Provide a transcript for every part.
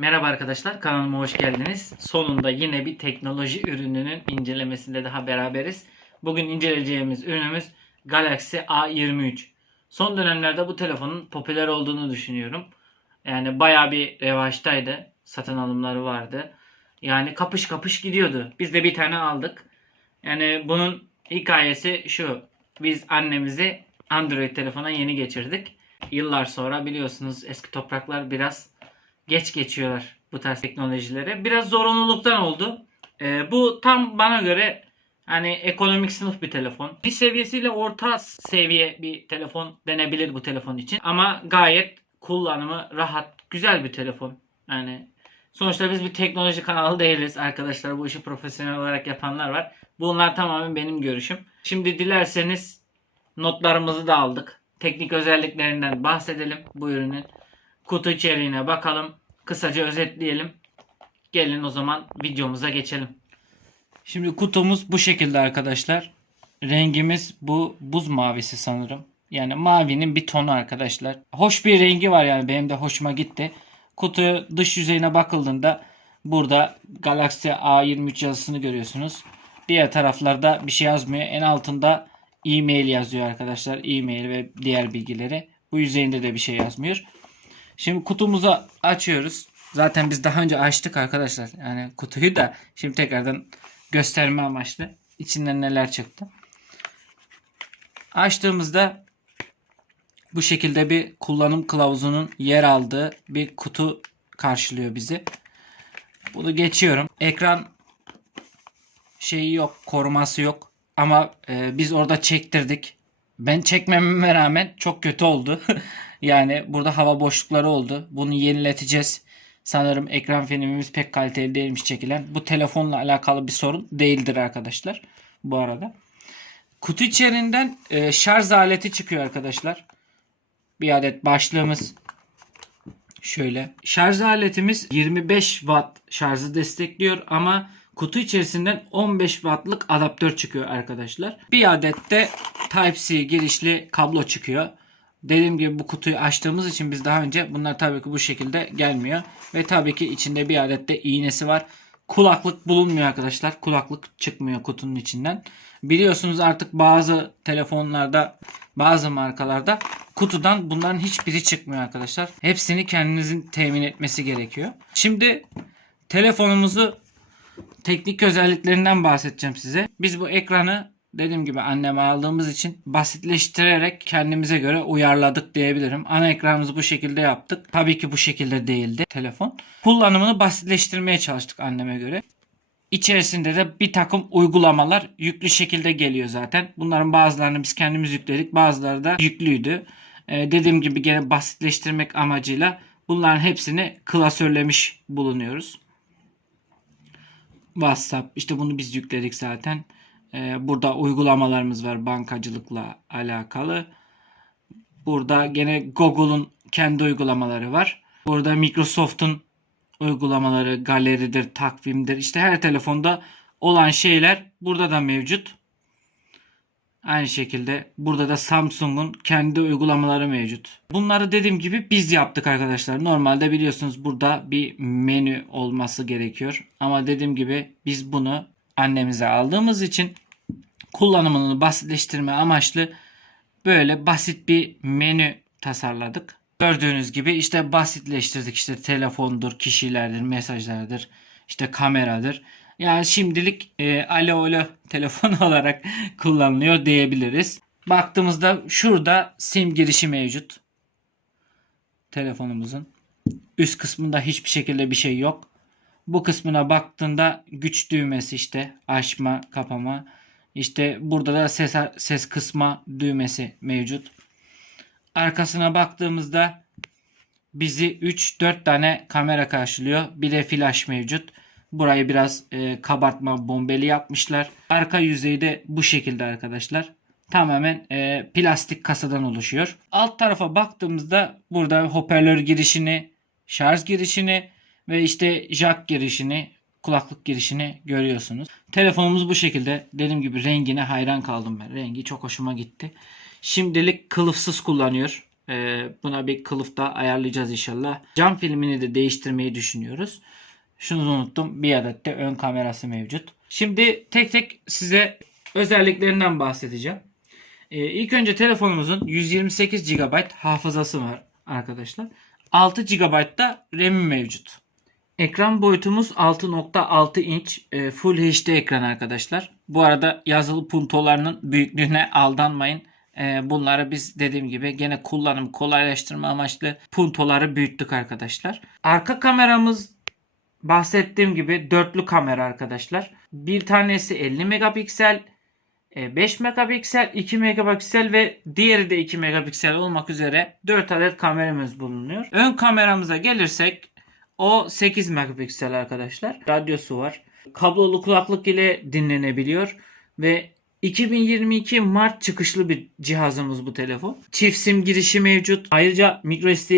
Merhaba arkadaşlar, kanalıma hoş geldiniz. Sonunda yine bir teknoloji ürününün incelemesinde daha beraberiz. Bugün inceleyeceğimiz ürünümüz Galaxy A23. Son dönemlerde bu telefonun popüler olduğunu düşünüyorum. Yani bayağı bir revaçtaydı. Satın alımları vardı. Yani kapış kapış gidiyordu. Biz de bir tane aldık. Yani bunun hikayesi şu. Biz annemizi Android telefona yeni geçirdik. Yıllar sonra biliyorsunuz eski topraklar biraz geç geçiyorlar bu tarz teknolojilere. Biraz zorunluluktan oldu. Ee, bu tam bana göre hani ekonomik sınıf bir telefon. Bir seviyesiyle orta seviye bir telefon denebilir bu telefon için. Ama gayet kullanımı rahat, güzel bir telefon. Yani sonuçta biz bir teknoloji kanalı değiliz arkadaşlar. Bu işi profesyonel olarak yapanlar var. Bunlar tamamen benim görüşüm. Şimdi dilerseniz notlarımızı da aldık. Teknik özelliklerinden bahsedelim bu ürünün. Kutu içeriğine bakalım. Kısaca özetleyelim. Gelin o zaman videomuza geçelim. Şimdi kutumuz bu şekilde arkadaşlar. Rengimiz bu buz mavisi sanırım. Yani mavinin bir tonu arkadaşlar. Hoş bir rengi var yani benim de hoşuma gitti. Kutu dış yüzeyine bakıldığında burada Galaxy A23 yazısını görüyorsunuz. Diğer taraflarda bir şey yazmıyor. En altında e-mail yazıyor arkadaşlar. E-mail ve diğer bilgileri. Bu yüzeyinde de bir şey yazmıyor. Şimdi kutumuzu açıyoruz. Zaten biz daha önce açtık arkadaşlar. Yani kutuyu da şimdi tekrardan gösterme amaçlı. İçinden neler çıktı. Açtığımızda bu şekilde bir kullanım kılavuzunun yer aldığı bir kutu karşılıyor bizi. Bunu geçiyorum. Ekran şeyi yok, koruması yok. Ama e, biz orada çektirdik. Ben çekmememe rağmen çok kötü oldu. yani burada hava boşlukları oldu. Bunu yenileteceğiz. Sanırım ekran filmimiz pek kaliteli değilmiş çekilen. Bu telefonla alakalı bir sorun değildir arkadaşlar. Bu arada. Kutu içerisinden e, şarj aleti çıkıyor arkadaşlar. Bir adet başlığımız şöyle. Şarj aletimiz 25 watt şarjı destekliyor ama kutu içerisinden 15 wattlık adaptör çıkıyor arkadaşlar. Bir adet de Type-C girişli kablo çıkıyor. Dediğim gibi bu kutuyu açtığımız için biz daha önce bunlar tabii ki bu şekilde gelmiyor. Ve tabii ki içinde bir adet de iğnesi var. Kulaklık bulunmuyor arkadaşlar. Kulaklık çıkmıyor kutunun içinden. Biliyorsunuz artık bazı telefonlarda bazı markalarda kutudan bunların hiçbiri çıkmıyor arkadaşlar. Hepsini kendinizin temin etmesi gerekiyor. Şimdi telefonumuzu teknik özelliklerinden bahsedeceğim size. Biz bu ekranı dediğim gibi anneme aldığımız için basitleştirerek kendimize göre uyarladık diyebilirim. Ana ekranımızı bu şekilde yaptık. Tabii ki bu şekilde değildi telefon. Kullanımını basitleştirmeye çalıştık anneme göre. İçerisinde de bir takım uygulamalar yüklü şekilde geliyor zaten. Bunların bazılarını biz kendimiz yükledik. Bazıları da yüklüydü. Ee, dediğim gibi gene basitleştirmek amacıyla bunların hepsini klasörlemiş bulunuyoruz. WhatsApp işte bunu biz yükledik zaten. Ee, burada uygulamalarımız var bankacılıkla alakalı. Burada gene Google'un kendi uygulamaları var. Burada Microsoft'un uygulamaları galeridir, takvimdir. İşte her telefonda olan şeyler burada da mevcut. Aynı şekilde burada da Samsung'un kendi uygulamaları mevcut. Bunları dediğim gibi biz yaptık arkadaşlar. Normalde biliyorsunuz burada bir menü olması gerekiyor. Ama dediğim gibi biz bunu annemize aldığımız için kullanımını basitleştirme amaçlı böyle basit bir menü tasarladık. Gördüğünüz gibi işte basitleştirdik. İşte telefondur, kişilerdir, mesajlardır, işte kameradır. Yani şimdilik e, alo alo telefon olarak kullanılıyor diyebiliriz. Baktığımızda şurada sim girişi mevcut. Telefonumuzun. Üst kısmında hiçbir şekilde bir şey yok. Bu kısmına baktığında güç düğmesi işte açma, kapama. İşte burada da ses, ses kısma düğmesi mevcut. Arkasına baktığımızda bizi 3-4 tane kamera karşılıyor. Bir de flash mevcut. Burayı biraz e, kabartma bombeli yapmışlar. Arka yüzeyi de bu şekilde arkadaşlar. Tamamen e, plastik kasadan oluşuyor. Alt tarafa baktığımızda burada hoparlör girişini, şarj girişini ve işte jack girişini, kulaklık girişini görüyorsunuz. Telefonumuz bu şekilde. Dediğim gibi rengine hayran kaldım ben. Rengi çok hoşuma gitti. Şimdilik kılıfsız kullanıyor. Ee, buna bir kılıf da ayarlayacağız inşallah. Cam filmini de değiştirmeyi düşünüyoruz. Şunu unuttum. Bir adet de ön kamerası mevcut. Şimdi tek tek size özelliklerinden bahsedeceğim. Ee, ilk önce telefonumuzun 128 GB hafızası var arkadaşlar. 6 GB da RAM'i mevcut. Ekran boyutumuz 6.6 inç e, Full HD ekran arkadaşlar. Bu arada yazılı puntolarının büyüklüğüne aldanmayın. E, bunları biz dediğim gibi gene kullanım kolaylaştırma amaçlı puntoları büyüttük arkadaşlar. Arka kameramız bahsettiğim gibi dörtlü kamera arkadaşlar. Bir tanesi 50 megapiksel, e, 5 megapiksel, 2 megapiksel ve diğeri de 2 megapiksel olmak üzere 4 adet kameramız bulunuyor. Ön kameramıza gelirsek o 8 megapiksel arkadaşlar. Radyosu var. Kablolu kulaklık ile dinlenebiliyor ve 2022 Mart çıkışlı bir cihazımız bu telefon. Çift sim girişi mevcut. Ayrıca microSD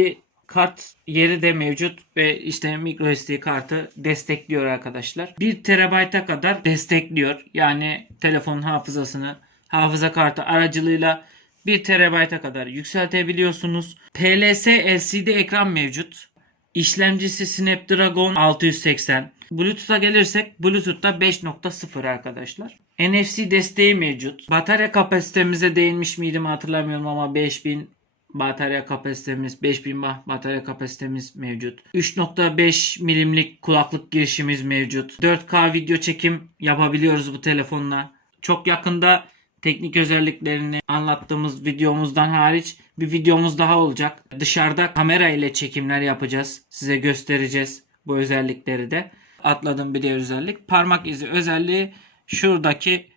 kart yeri de mevcut ve işte microSD kartı destekliyor arkadaşlar. 1 terabayta kadar destekliyor. Yani telefonun hafızasını hafıza kartı aracılığıyla 1 terabayta kadar yükseltebiliyorsunuz. PLS LCD ekran mevcut. İşlemcisi Snapdragon 680. Bluetooth'a gelirsek Bluetooth'ta 5.0 arkadaşlar. NFC desteği mevcut. Batarya kapasitemize değinmiş miydim hatırlamıyorum ama 5000 batarya kapasitemiz, 5000 mAh batarya kapasitemiz mevcut. 3.5 milimlik kulaklık girişimiz mevcut. 4K video çekim yapabiliyoruz bu telefonla. Çok yakında teknik özelliklerini anlattığımız videomuzdan hariç bir videomuz daha olacak. Dışarıda kamera ile çekimler yapacağız. Size göstereceğiz bu özellikleri de. Atladığım bir diğer özellik parmak izi özelliği şuradaki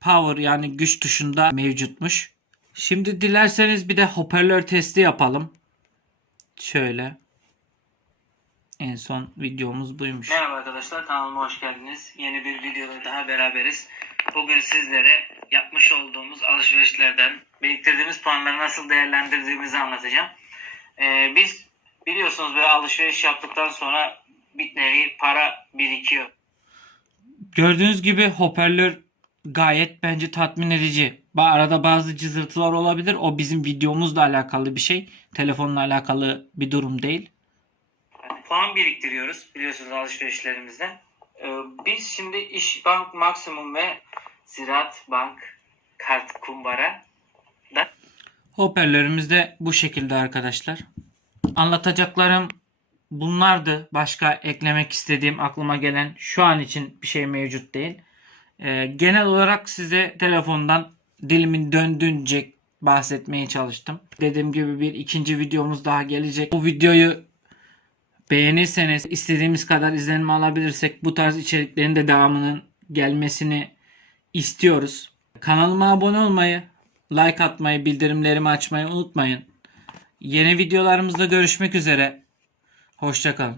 power yani güç tuşunda mevcutmuş. Şimdi dilerseniz bir de hoparlör testi yapalım. Şöyle. En son videomuz buymuş. Merhaba arkadaşlar kanalıma hoş geldiniz. Yeni bir videoda daha beraberiz. Bugün sizlere yapmış olduğumuz alışverişlerden biriktirdiğimiz puanları nasıl değerlendirdiğimizi anlatacağım. Ee, biz biliyorsunuz böyle alışveriş yaptıktan sonra bir nevi para birikiyor. Gördüğünüz gibi hoparlör gayet bence tatmin edici. Arada bazı cızırtılar olabilir. O bizim videomuzla alakalı bir şey. Telefonla alakalı bir durum değil. Puan biriktiriyoruz biliyorsunuz alışverişlerimizde. Ee, biz şimdi İş Bank Maksimum ve Ziraat Bank Kart Kumbara da Hoparlörümüz de bu şekilde arkadaşlar. Anlatacaklarım bunlardı. Başka eklemek istediğim aklıma gelen şu an için bir şey mevcut değil. Ee, genel olarak size telefondan dilimin döndüğünce bahsetmeye çalıştım. Dediğim gibi bir ikinci videomuz daha gelecek. Bu videoyu beğenirseniz istediğimiz kadar izlenme alabilirsek bu tarz içeriklerin de devamının gelmesini istiyoruz. Kanalıma abone olmayı, like atmayı, bildirimlerimi açmayı unutmayın. Yeni videolarımızda görüşmek üzere. Hoşçakalın.